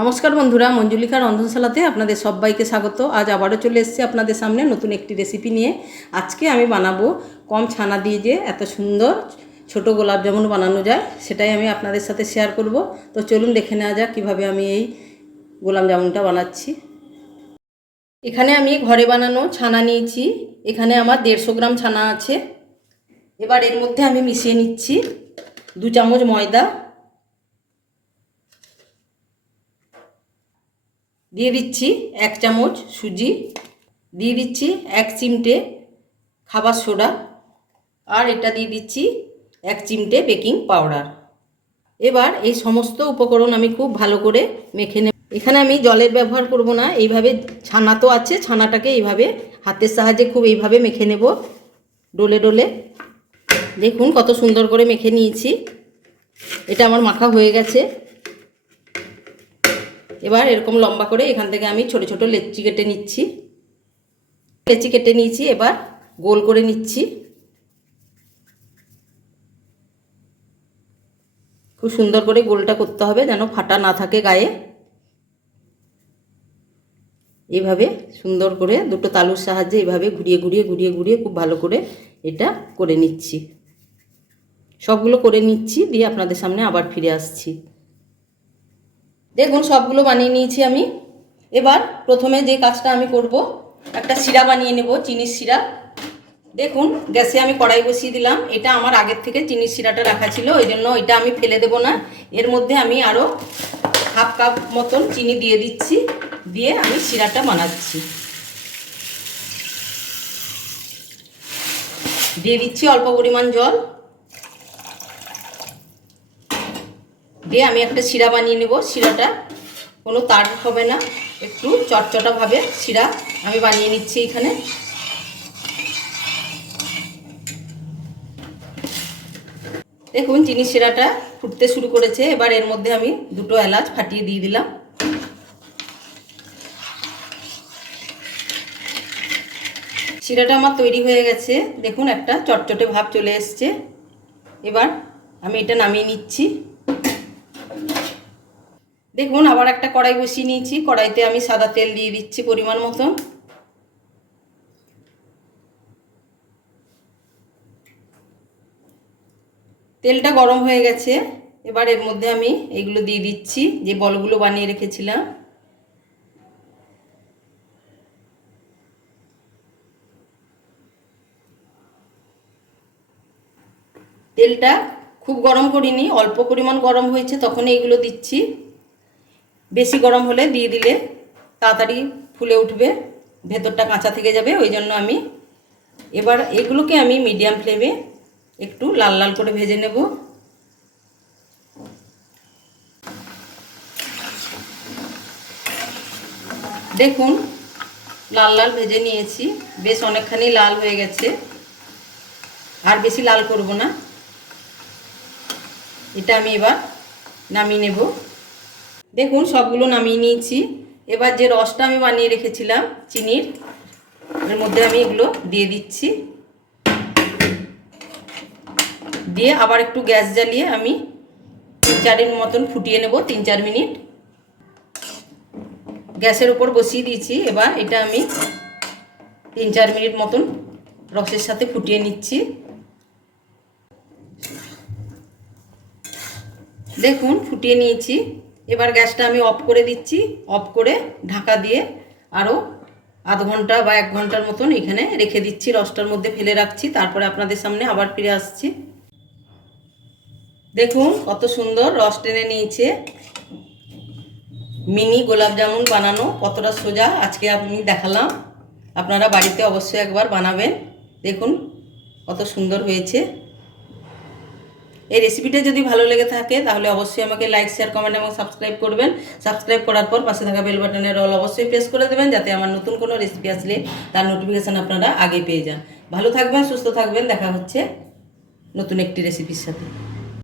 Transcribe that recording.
নমস্কার বন্ধুরা মঞ্জুলিকা রন্ধনশালাতে আপনাদের সবাইকে স্বাগত। আজ আবারও চলে এসেছি আপনাদের সামনে নতুন একটি রেসিপি নিয়ে। আজকে আমি বানাবো কম ছানা দিয়ে যে এত সুন্দর ছোট গোলাপ জামুন বানানো যায়, সেটাই আমি আপনাদের সাথে শেয়ার করব। তো চলুন দেখে নেওয়া যাক কীভাবে আমি এই গোলাপ জামুনটা বানাচ্ছি। এখানে আমি ঘরে বানানো ছানা নিয়েছি। এখানে আমার দেড়শো গ্রাম ছানা আছে। এবার এর মধ্যে আমি মিশিয়ে নিচ্ছি দু চামচ ময়দা। দিয়ে দিচ্ছি এক চামচ সুজি, দিয়ে দিচ্ছি এক চিমটে খাবার সোডা আর এটা দিয়ে দিচ্ছি এক চিমটে বেকিং পাউডার। এবার এই সমস্ত উপকরণ আমি খুব ভালো করে মেখে নেব। এখানে আমি জলের ব্যবহার করব না, এইভাবে ছানা তো আছে, ছানাটাকে এইভাবে হাতের সাহায্যে খুব এইভাবে মেখে নেব ডোলে ডোলে। দেখুন কত সুন্দর করে মেখে নিয়েছি। এটা আমার মাখা হয়ে গেছে। এবার এরকম লম্বা করে এখান থেকে আমি ছোট ছোট লেচি কেটে নিচ্ছি। লেচি কেটে নিয়েছি, এবার গোল করে নিচ্ছি। খুব সুন্দর করে গোলটা করতে হবে যেন ফাটা না থাকে গায়ে। এভাবে সুন্দর করে দুটো তালুর সাহায্যে এভাবে ঘুরিয়ে ঘুরিয়ে ঘুরিয়ে ঘুরিয়ে খুব ভালো করে এটা করে নিচ্ছি। সবগুলো করে নিচ্ছি, দিয়ে আপনাদের সামনে আবার ফিরে আসছি। দেখুন, সবগুলো বানিয়ে নিয়েছি আমি। এবার প্রথমে যে কাজটা আমি করব, একটা শিরা বানিয়ে নেব, চিনির শিরা। দেখুন, গ্যাসে আমি কড়াই বসিয়ে দিলাম। এটা আমার আগের থেকে চিনির শিরাটা রাখা ছিল, ওই জন্য এটা আমি ফেলে দেব না। এর মধ্যে আমি আরও হাফ কাপ মতন চিনি দিয়ে দিচ্ছি, দিয়ে আমি শিরাটা বানাচ্ছি। দিয়ে দিচ্ছি অল্প পরিমাণ জল। দিয়ে আমি একটা শিরা বানিয়ে নেব। শিরাটা কোনো তার হবে না। একটু চটচটাভাবে শিরা আমি বানিয়ে নিচ্ছি এখানে। দেখুন, চিনি শিরাটা ফুটতে শুরু করেছে। এবার এর মধ্যে আমি দুটো এলাচ ফাটিয়ে দিয়ে দিলাম। শিরাটা আমার তৈরি হয়ে গেছে। দেখুন, একটা চটচটে ভাব চলে এসছে। এবার আমি এটা নামিয়ে নিচ্ছি। দেখুন, আবার একটা কড়াই বসিয়ে নিয়েছি। কড়াইতে আমি সাদা তেল দিয়ে দিচ্ছি পরিমাণ মতন। তেলটা গরম হয়ে গেছে। এবার এর মধ্যে আমি এইগুলো দিয়ে দিচ্ছি, যে বলগুলো বানিয়ে রেখেছিলাম। তেলটা খুব গরম করিনি, অল্প পরিমাণ গরম হয়েছে তখন এইগুলো দিচ্ছি। বেশি গরম হলে দিয়ে দিলে তাড়াতাড়ি ফুলে উঠবে, ভেতরটা কাঁচা থেকে যাবে, ওই জন্য আমি এবার এগুলোকে আমি মিডিয়াম ফ্লেমে একটু লাল লাল করে ভেজে নেব। দেখুন, লাল লাল ভেজে নিয়েছি, বেশ অনেকখানি লাল হয়ে গেছে, আর বেশি লাল করব না। এটা আমি এবার নামিয়ে নেব। দেখুন, সবগুলো নামিয়ে নিয়েছি। এবার যে রসটা আমি বানিয়ে রেখেছিলাম, চিনির, এর মধ্যে আমি এগুলো দিয়ে দিচ্ছি। দিয়ে আবার একটু গ্যাস জ্বালিয়ে আমি তিন চারের মতন ফুটিয়ে নেব, তিন চার মিনিট। গ্যাসের উপর বসিয়ে দিয়েছি। এবার এটা আমি তিন চার মিনিট মতন রসের সাথে ফুটিয়ে নিচ্ছি। দেখুন, ফুটিয়ে নিয়েছি। এবার গ্যাসটা আমি অফ করে দিচ্ছি, অফ করে ঢাকা দিয়ে আরও আধ ঘণ্টা বা এক ঘণ্টার মতন এখানে রেখে দিচ্ছি, রসটার মধ্যে ফেলে রাখছি, তারপরে আপনাদের সামনে আবার ফিরে আসছি। দেখুন কত সুন্দর রস টেনে নিয়েছে। মিনি গোলাপ জামুন বানানো, কতটা সোজা আজকে আমি দেখালাম। আপনারা বাড়িতে অবশ্যই একবার বানাবেন। দেখুন কত সুন্দর হয়েছে। এই রেসিপিটা যদি ভালো লেগে থাকে, তাহলে অবশ্যই আমাকে লাইক শেয়ার কমেন্ট এবং সাবস্ক্রাইব করবেন। সাবস্ক্রাইব করার পর পাশে থাকা বেল বাটনের অল অবশ্যই প্রেস করে দেবেন, যাতে আমার নতুন কোনো রেসিপি আসলে তার নোটিফিকেশান আপনারা আগে পেয়ে যান। ভালো থাকবেন, সুস্থ থাকবেন, দেখা হচ্ছে নতুন একটি রেসিপির সাথে।